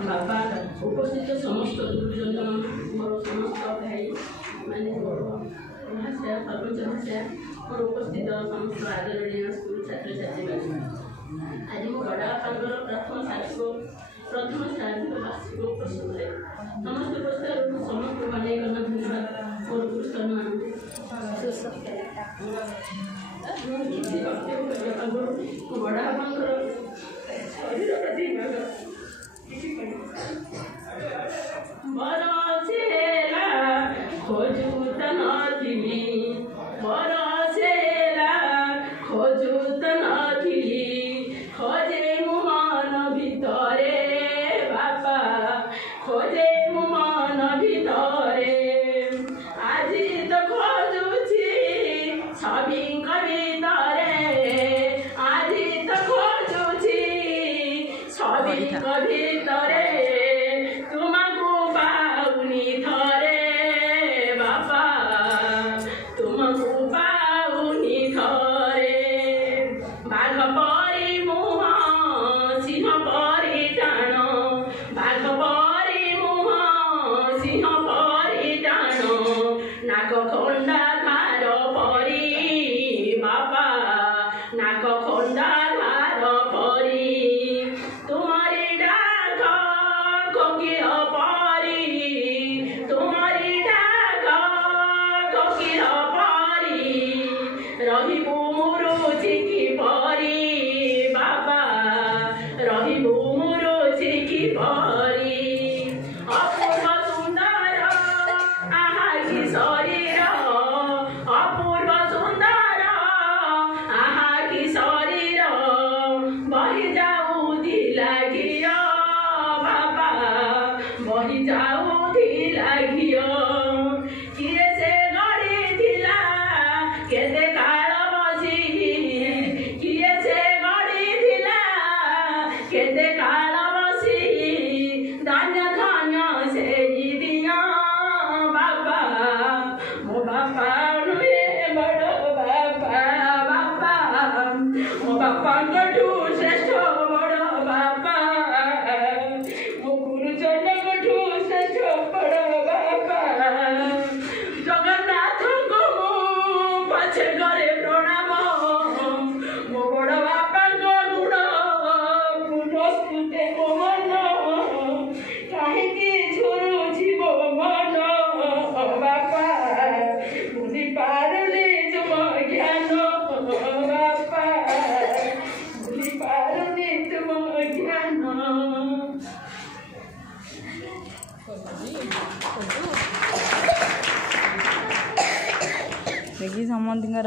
बाबा उपस्थित समस्त गुरुजन मोर समस्त भाई माने महाशय सरपंच महाशय मोर उपस्थित समस्त आदरणीय स्कूल छात्र छात्री आज मो बड़ा बापांकर प्रथम सार्थिक वार्षिक प्रसंगे समस्त पुरस्कार समस्त अनेक धन्यवाद मोर पुरस्कार बड़ा बापांकर शरीर प्रति बरसेला खोजुत नथिली बरसेला खोजुत नथिली खोजे मु मन भितरे बापा खोजे मु मन भितरे आजी तो खोजुछि छवि कवितरे आजी तो खोजुछि छवि कवितरे देखी समंदर